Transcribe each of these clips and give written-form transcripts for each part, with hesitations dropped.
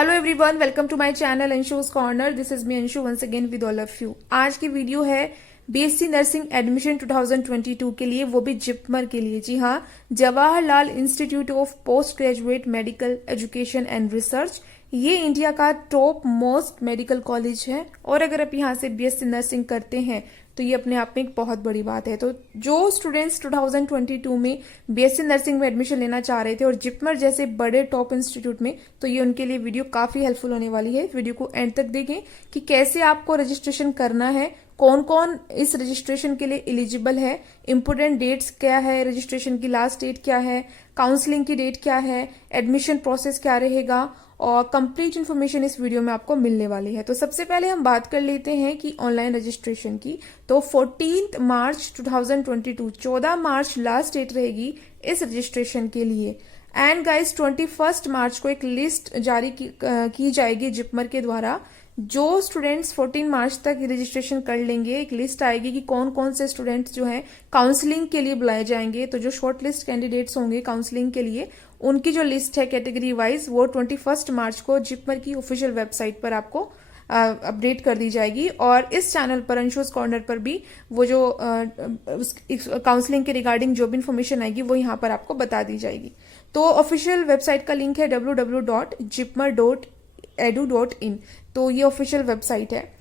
Hello everyone, welcome to my channel Anshu's corner. This is me Anshu once again with all of you. आज की video है BSc nursing admission 2022 के लिए, वो भी जिपमर के लिए। जी हाँ, Jawaharlal institute of post graduate medical education and research, ये इंडिया का टॉप मोस्ट मेडिकल कॉलेज है। और अगर आप यहाँ से बीएससी नर्सिंग करते हैं तो ये अपने आप में एक बहुत बड़ी बात है। तो जो स्टूडेंट्स 2022 में बीएससी नर्सिंग में एडमिशन लेना चाह रहे थे और जिपमर जैसे बड़े टॉप इंस्टीट्यूट में, तो ये उनके लिए वीडियो काफी हेल्पफुल होने वाली है। वीडियो को एंड तक देखें कि कैसे आपको रजिस्ट्रेशन करना है, कौन कौन इस रजिस्ट्रेशन के लिए एलिजिबल है, इंपोर्टेंट डेट्स क्या है, रजिस्ट्रेशन की लास्ट डेट क्या है, काउंसलिंग की डेट क्या है, एडमिशन प्रोसेस क्या रहेगा, और कंप्लीट इन्फॉर्मेशन इस वीडियो में आपको मिलने वाली है। तो सबसे पहले हम बात कर लेते हैं कि ऑनलाइन रजिस्ट्रेशन की। तो 14 मार्च 2022, 14 मार्च लास्ट डेट रहेगी इस रजिस्ट्रेशन के लिए। एंड गाइस 21 मार्च को एक लिस्ट जारी की जाएगी जिपमर के द्वारा। जो स्टूडेंट्स 14 मार्च तक रजिस्ट्रेशन कर लेंगे, एक लिस्ट आएगी कि कौन कौन से स्टूडेंट्स जो हैं काउंसलिंग के लिए बुलाए जाएंगे। तो जो शॉर्ट लिस्ट कैंडिडेट्स होंगे काउंसलिंग के लिए, उनकी जो लिस्ट है कैटेगरी वाइज, वो 21 मार्च को जिपमर की ऑफिशियल वेबसाइट पर आपको अपडेट कर दी जाएगी। और इस चैनल पर अंशुस कॉर्नर पर भी वो जो काउंसलिंग के रिगार्डिंग जो भी इन्फॉर्मेशन आएगी वो यहाँ पर आपको बता दी जाएगी। तो ऑफिशियल वेबसाइट का लिंक है www.jipmer.edu.in। तो ये ऑफिशियल वेबसाइट है।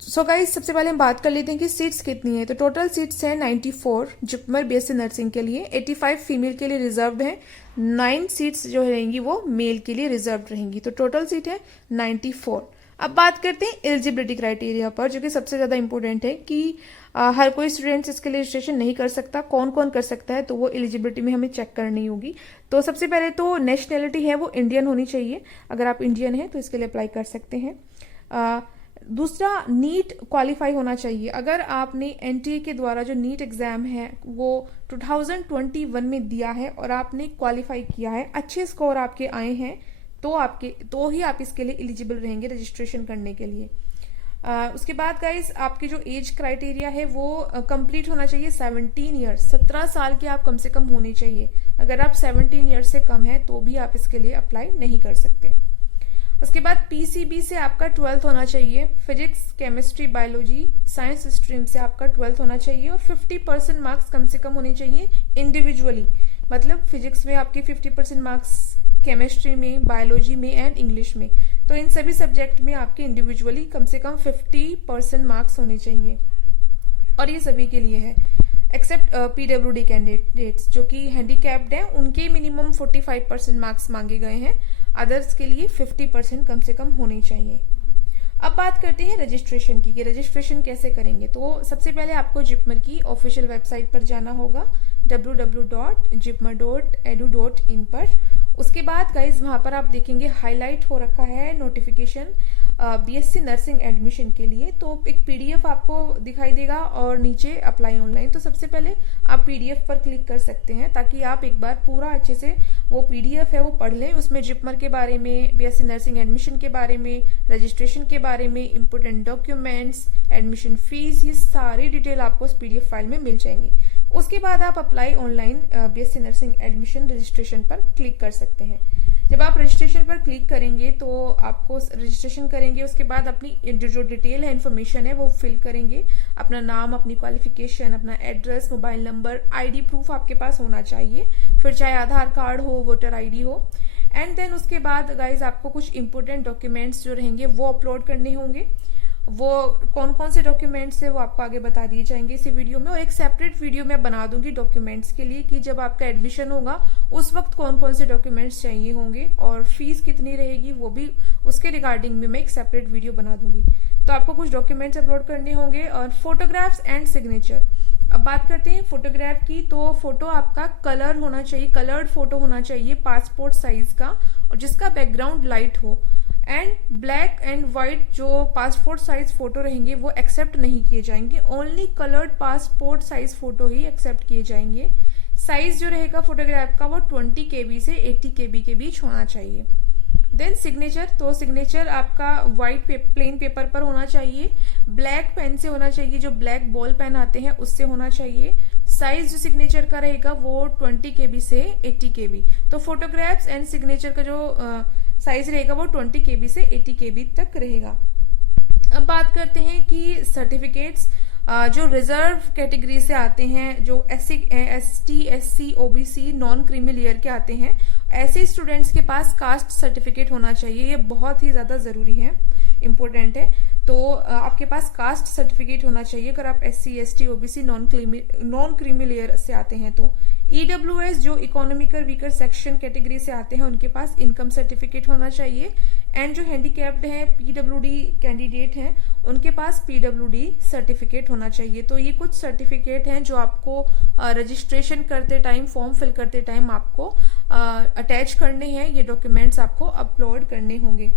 सो गाइस, सबसे पहले हम बात कर लेते हैं कि सीट्स कितनी है। तो टोटल सीट्स है 94 जिपमर बीएससी नर्सिंग के लिए। 85 फीमेल के लिए रिजर्व्ड है, 9 सीट्स जो रहेंगी वो मेल के लिए रिजर्व्ड रहेंगी। तो टोटल सीट है 94। अब बात करते हैं एलिजिबिलिटी क्राइटेरिया पर, जो कि सबसे ज्यादा इंपॉर्टेंट है कि हर कोई स्टूडेंट इसके लिए रजिस्ट्रेशन नहीं कर सकता। कौन कौन कर सकता है, तो वो एलिजिबिलिटी में हमें चेक करनी होगी। तो सबसे पहले तो नेशनैलिटी है वो इंडियन होनी चाहिए। अगर आप इंडियन हैं तो इसके लिए अप्लाई कर सकते हैं। दूसरा, नीट क्वालिफाई होना चाहिए। अगर आपने एनटीए के द्वारा जो नीट एग्जाम है वो 2021 में दिया है और आपने क्वालिफाई किया है, अच्छे स्कोर आपके आए हैं, तो ही आप इसके लिए एलिजिबल रहेंगे रजिस्ट्रेशन करने के लिए। उसके बाद गाइस, आपकी जो एज क्राइटेरिया है वो कंप्लीट होना चाहिए 17 ईयर्स। 17 साल के आप कम से कम होने चाहिए। अगर आप 17 ईयर्स से कम है तो भी आप इसके लिए अप्लाई नहीं कर सकते। उसके बाद पीसीबी से आपका 12th होना चाहिए। Physics, chemistry, biology, science stream से आपका 12th होना चाहिए और 50% मार्क्स कम से कम होने चाहिए इंडिविजुअली। मतलब फिजिक्स में आपके 50% मार्क्स, केमिस्ट्री में, बायोलॉजी में एंड इंग्लिश में। तो इन सभी सब्जेक्ट में आपके इंडिविजुअली कम से कम 50% मार्क्स होने चाहिए। और ये सभी के लिए है, एक्सेप्ट पीडब्ल्यूडी कैंडिडेट्स जो कि हैंडीकैप्ड हैं, उनके मिनिमम 45% मार्क्स मांगे गए हैं। अदर्स के लिए 50% कम से कम होने चाहिए। अब बात करते हैं रजिस्ट्रेशन की, कि रजिस्ट्रेशन कैसे करेंगे। तो सबसे पहले आपको जिपमर की ऑफिशियल वेबसाइट पर जाना होगा www.jipmer.edu.in पर। उसके बाद गाइज वहां पर आप देखेंगे हाईलाइट हो रखा है नोटिफिकेशन बीएससी नर्सिंग एडमिशन के लिए। तो एक पीडीएफ आपको दिखाई देगा और नीचे अप्लाई ऑनलाइन। तो सबसे पहले आप पीडीएफ पर क्लिक कर सकते हैं ताकि आप एक बार पूरा अच्छे से वो पीडीएफ है वो पढ़ लें। उसमें जिपमर के बारे में, बीएससी नर्सिंग एडमिशन के बारे में, रजिस्ट्रेशन के बारे में, इंपोर्टेंट डॉक्यूमेंट्स, एडमिशन फीस, ये सारी डिटेल आपको इस पीडीएफ फाइल में मिल जाएंगी। उसके बाद आप apply online BSc nursing admission registration पर क्लिक कर सकते हैं। जब आप रजिस्ट्रेशन पर क्लिक करेंगे तो आपको रजिस्ट्रेशन करेंगे, उसके बाद अपनी जो डिटेल है, इन्फॉर्मेशन है वो फिल करेंगे। अपना नाम, अपनी क्वालिफिकेशन, अपना address, mobile number, ID proof आपके पास होना चाहिए, फिर चाहे आधार कार्ड हो, वोटर आईडी हो। एंड देन उसके बाद गाइज आपको कुछ इंपोर्टेंट डॉक्यूमेंट्स जो रहेंगे वो अपलोड करने होंगे। वो कौन कौन से डॉक्यूमेंट्स है वो आपको आगे बता दिए जाएंगे इसी वीडियो में। और एक सेपरेट वीडियो मैं बना दूंगी डॉक्यूमेंट्स के लिए कि जब आपका एडमिशन होगा उस वक्त कौन कौन से डॉक्यूमेंट्स चाहिए होंगे और फीस कितनी रहेगी, वो भी उसके रिगार्डिंग भी मैं एक सेपरेट वीडियो बना दूंगी। तो आपको कुछ डॉक्यूमेंट्स अपलोड करने होंगे और फोटोग्राफ्स एंड सिग्नेचर। अब बात करते हैं फोटोग्राफ की। तो फोटो आपका कलर होना चाहिए, कलर्ड फोटो होना चाहिए पासपोर्ट साइज का, और जिसका बैकग्राउंड लाइट हो। एंड ब्लैक एंड व्हाइट जो पासपोर्ट साइज फोटो रहेंगे वो एक्सेप्ट नहीं किए जाएंगे। Only coloured passport size photo ही एक्सेप्ट किए जाएंगे। साइज जो रहेगा फोटोग्राफ का वो 20 KB से 80 KB के बीच होना चाहिए। देन सिग्नेचर, तो सिग्नेचर आपका व्हाइट प्लेन पेपर पर होना चाहिए, ब्लैक पेन से होना चाहिए, जो ब्लैक बॉल पेन आते हैं उससे होना चाहिए। साइज जो सिग्नेचर का रहेगा वो 20 KB से 80 KB। तो फोटोग्राफ्स एंड सिग्नेचर का जो साइज रहेगा वो 20 KB से 80 KB तक रहेगा। अब बात करते हैं कि सर्टिफिकेट्स जो रिजर्व कैटेगरी से आते हैं, जो ST SC OBC non creamy layer के आते हैं, ऐसे स्टूडेंट्स के पास कास्ट सर्टिफिकेट होना चाहिए। ये बहुत ही ज्यादा जरूरी है, इम्पोर्टेंट है। तो आपके पास कास्ट सर्टिफिकेट होना चाहिए अगर आप SC ST OBC non creamy layer से आते हैं। तो EWS जो इकोनॉमिकल वीकर सेक्शन कैटेगरी से आते हैं, उनके पास इनकम सर्टिफिकेट होना चाहिए। एंड जो हैंडीकैप्ड है, PWD कैंडिडेट हैं, उनके पास PWD सर्टिफिकेट होना चाहिए। तो ये कुछ सर्टिफिकेट हैं जो आपको रजिस्ट्रेशन करते टाइम, फॉर्म फिल करते टाइम आपको अटैच करने हैं। ये डॉक्यूमेंट्स आपको अपलोड करने होंगे।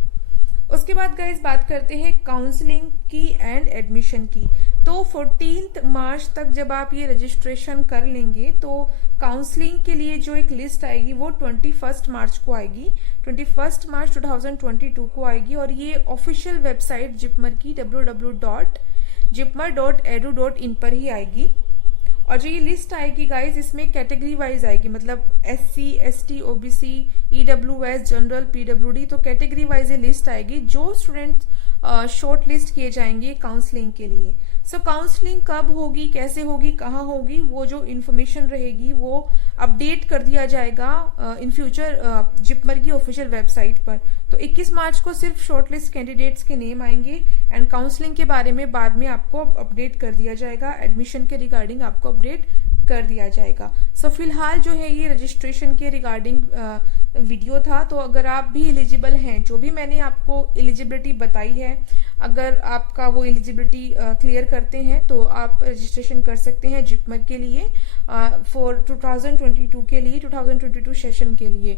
उसके बाद गाइस बात करते हैं काउंसलिंग की एंड एडमिशन की। तो 14 मार्च तक जब आप ये रजिस्ट्रेशन कर लेंगे तो काउंसलिंग के लिए जो एक लिस्ट आएगी वो 21 मार्च को आएगी, 21 मार्च 2022 को आएगी। और ये ऑफिशियल वेबसाइट जिपमर की www.jipmer.edu.in पर ही आएगी। और जो ये लिस्ट आएगी गाइज, इसमें कैटेगरी वाइज आएगी, मतलब SC ST OBC EWS general PWD, तो कैटेगरी वाइज ये लिस्ट आएगी जो स्टूडेंट शॉर्ट लिस्ट किए जाएंगे काउंसलिंग के लिए। सो काउंसलिंग कब होगी, कैसे होगी, कहाँ होगी, वो जो इन्फॉर्मेशन रहेगी वो अपडेट कर दिया जाएगा इन फ्यूचर जिपमर की ऑफिशियल वेबसाइट पर। तो 21 मार्च को सिर्फ शॉर्टलिस्ट कैंडिडेट्स के नेम आएंगे एंड काउंसलिंग के बारे में बाद में आपको अपडेट कर दिया जाएगा, एडमिशन के रिगार्डिंग आपको अपडेट कर दिया जाएगा। सो फिलहाल जो है ये रजिस्ट्रेशन के रिगार्डिंग वीडियो था। तो अगर आप भी एलिजिबल हैं, जो भी मैंने आपको एलिजिबिलिटी बताई है, अगर आपका वो एलिजिबिलिटी क्लियर करते हैं तो आप रजिस्ट्रेशन कर सकते हैं जिपमर के लिए फॉर 2022 के लिए, 2022 सेशन के लिए।